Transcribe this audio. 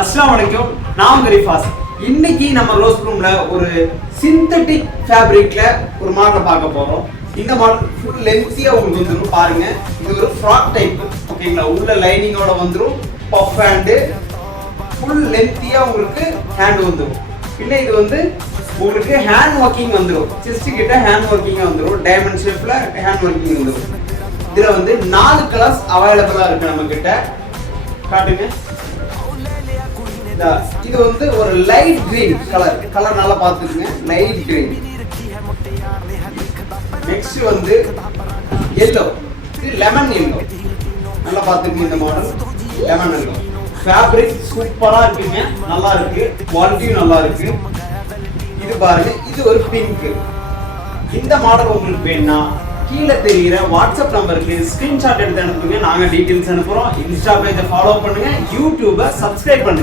அஸ்ஸலாமு அலைக்கும். நான் கரிஃபாஸ். இன்னைக்கு நம்ம ரோஸ் ரூம்ல ஒரு சிந்தட்டிக் ஃபேப்ரிக்ல ஒரு மாடல் பார்க்க போறோம். இந்த மாடல் ஃபுல் லென்த்தியா உங்களுக்கு வந்துரும் பாருங்க. இது ஒரு ஃப்ராக் டைப். ஓகேங்களா? உள்ள லைனிங்கோட வந்துரும். பஃப் ஹேண்ட் ஃபுல் லென்த்தியா உங்களுக்கு ஹேண்ட் வந்துரும். பின்ன இது வந்து உங்களுக்கு ஹேண்ட் ஒர்க்கிங் வந்துரும். செஸ்ட் கிட்ட ஹேண்ட் ஒர்க்கிங் வந்துரும். டைமண்ட் ஷேப்ல ஹேண்ட் ஒர்க்கிங் வந்துரும். இதுல வந்து 4 கலர்ஸ் அவைலபிளா இருக்கு நம்ம கிட்ட. காட்டுங்க. இது வந்து ஒரு லைட் கிரீன் கலர் நல்லா பாத்துக்கங்க. Light green. நெக்ஸ்ட் வந்து yellow. இது லெமன் yellow. நல்லா பாத்துக்கங்க. இந்த மாடல் லெமன் yellow. ஃபேப்ரிக் சூப்பரா இருக்குங்க. நல்லா இருக்கு. குவாலிட்டியும் நல்லா இருக்கு. இது பாருங்க. இது ஒரு பிங்க். இந்த மாடல் உங்களுக்கு வேணும்னா கீழே தெரிகிற வாட்ஸ்அப் நம்பருக்கு ஸ்கிரீன்ஷாட் எடுத்து அனுப்புங்க. நாங்க டீடைல்ஸ் அனுப்புறோம். இன்ஸ்டா பேஜை ஃபாலோ பண்ணுங்க. யூடியூபை சப்ஸ்கிரைப் பண்ணுங்க.